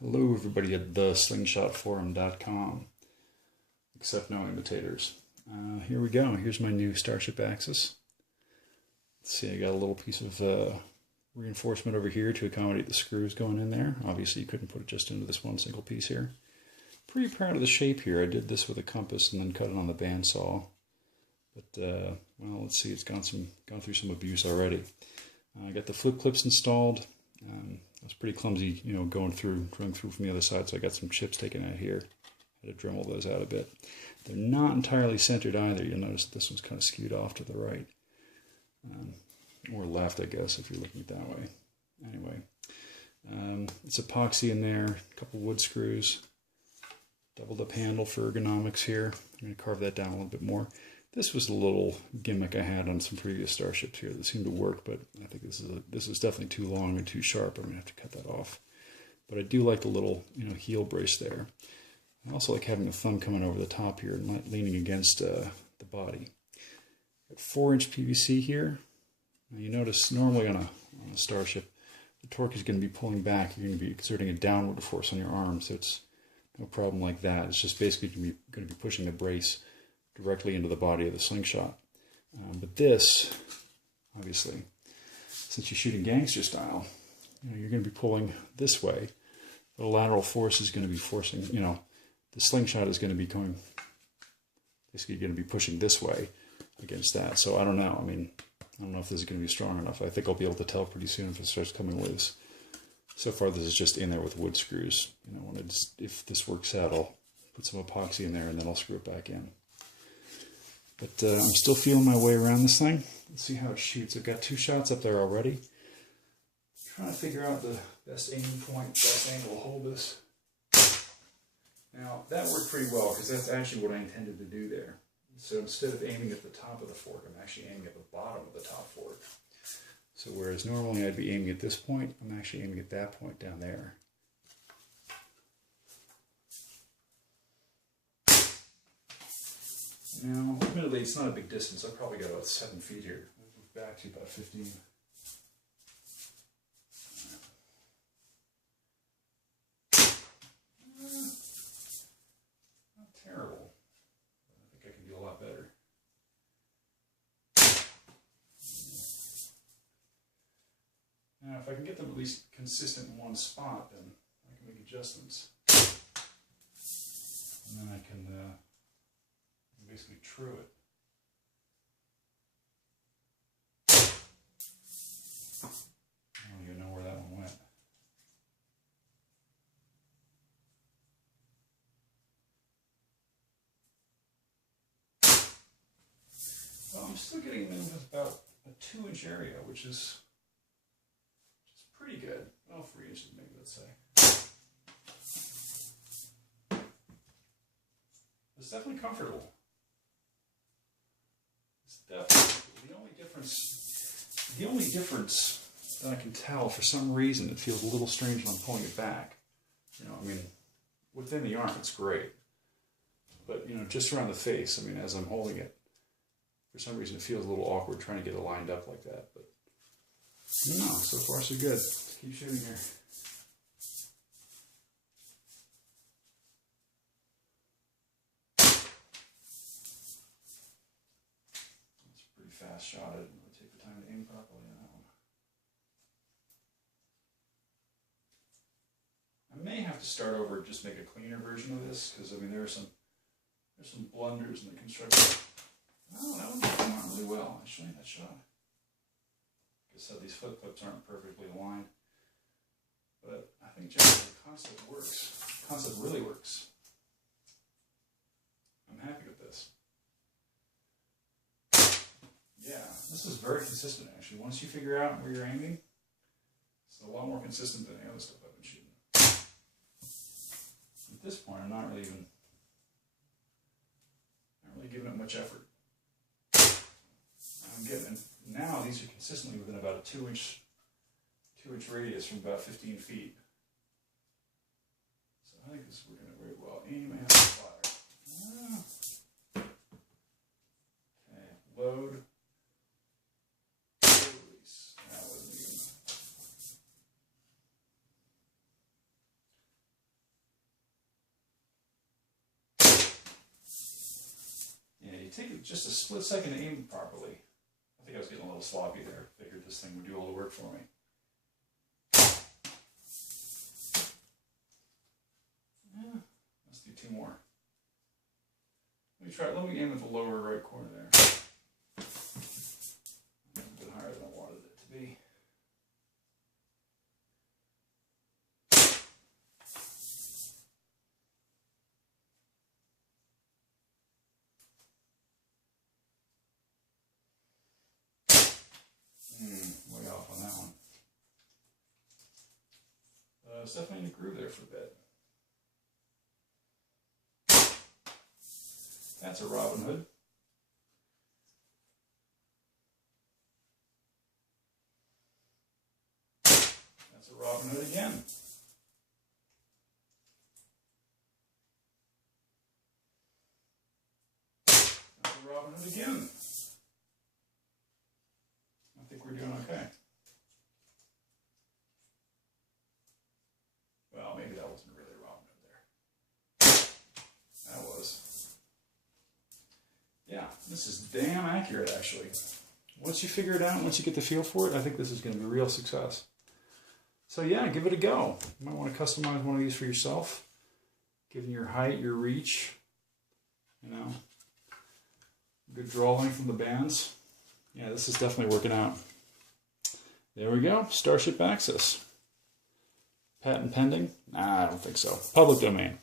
Hello everybody at the slingshotforum.com, except no imitators. Here we go. Here's my new Starship axis. Let's see, I got a little piece of reinforcement over here to accommodate the screws going in there. Obviously you couldn't put it just into this one single piece here. Pretty proud of the shape here. I did this with a compass and then cut it on the bandsaw. But, well, let's see, it's gone through some abuse already. I got the flip clips installed. I was pretty clumsy, drilling through from the other side, so I got some chips taken out here. Had to Dremel those out a bit. They're not entirely centered either. You'll notice this one's kind of skewed off to the right. Or left, I guess, if you're looking at it that way. Anyway, it's epoxy in there, a couple wood screws, doubled up handle for ergonomics here. I'm going to carve that down a little bit more. This was a little gimmick I had on some previous Starships here that seemed to work, but I think this is definitely too long and too sharp. I'm going to have to cut that off. But I do like the little heel brace there. I also like having the thumb coming over the top here and leaning against the body. Got 4-inch PVC here. Now you notice normally on a Starship, the torque is going to be pulling back. You're going to be exerting a downward force on your arm, so it's no problem like that. It's just basically going to be pushing the brace directly into the body of the Slingshot. But this, obviously, since you're shooting gangster style, you're going to be pulling this way. The lateral force is going to be forcing, the Slingshot is going to be basically going to be pushing this way against that. So I don't know. I don't know if this is going to be strong enough. I think I'll be able to tell pretty soon if it starts coming loose. So far, this is just in there with wood screws. If this works out, I'll put some epoxy in there and then I'll screw it back in. But I'm still feeling my way around this thing. Let's see how it shoots. I've got 2 shots up there already. I'm trying to figure out the best aiming point, best angle to hold this. Now, that worked pretty well because that's actually what I intended to do there. So instead of aiming at the top of the fork, I'm actually aiming at the bottom of the top fork. So whereas normally I'd be aiming at this point, I'm actually aiming at that point down there. Now, admittedly, it's not a big distance. I've probably got about 7 feet here. I'll move back to about 15. Not terrible. I think I can do a lot better. Now, if I can get them at least consistent in one spot, then I can make adjustments. And then I can basically true it. I don't even know where that one went. Well, I'm still getting them in with about a 2-inch area, which is pretty good. Well, 3 inches maybe, let's say. It's definitely comfortable. Definitely. The only difference that I can tell, for some reason, it feels a little strange when I'm pulling it back. Within the arm, it's great. But, just around the face, as I'm holding it, for some reason it feels a little awkward trying to get it lined up like that. But, no, so far so good. Let's keep shooting here. Fast shot. I didn't really take the time to aim properly on that one. I may have to start over and just make a cleaner version of this because there's some blunders in the construction. Oh, that one came out really well. Actually, that shot. Like I said, these flip clips aren't perfectly aligned, but I think generally the concept works. The concept really works. I'm happy with this. Yeah, this is very consistent actually. Once you figure out where you're aiming, it's a lot more consistent than the other stuff I've been shooting. At this point, I'm not really giving it much effort. Now these are consistently within about a 2-inch radius from about 15 feet. So I think this is working out very well. Aim and fire. Okay, load. Release. That wasn't even. take it just a split second to aim properly. I think I was getting a little sloppy there. Figured this thing would do all the work for me. Yeah, let's do 2 more. Let me aim at the lower right corner there. A bit higher than I wanted it to be. Way off on that one. It's definitely in the groove there for a bit. That's a Robin Hood. That's a Robin Hood again. That's a Robin Hood again. I think we're doing okay. Well, maybe that wasn't really a Robin Hood there. That was. Yeah, this is damn accurate, actually. Once you figure it out, once you get the feel for it, I think this is going to be a real success. So yeah, give it a go. You might want to customize one of these for yourself, given your height, your reach, you know, good draw length from the bands. Yeah, this is definitely working out. There we go, Starship Axis. Patent pending? Nah, I don't think so. Public domain.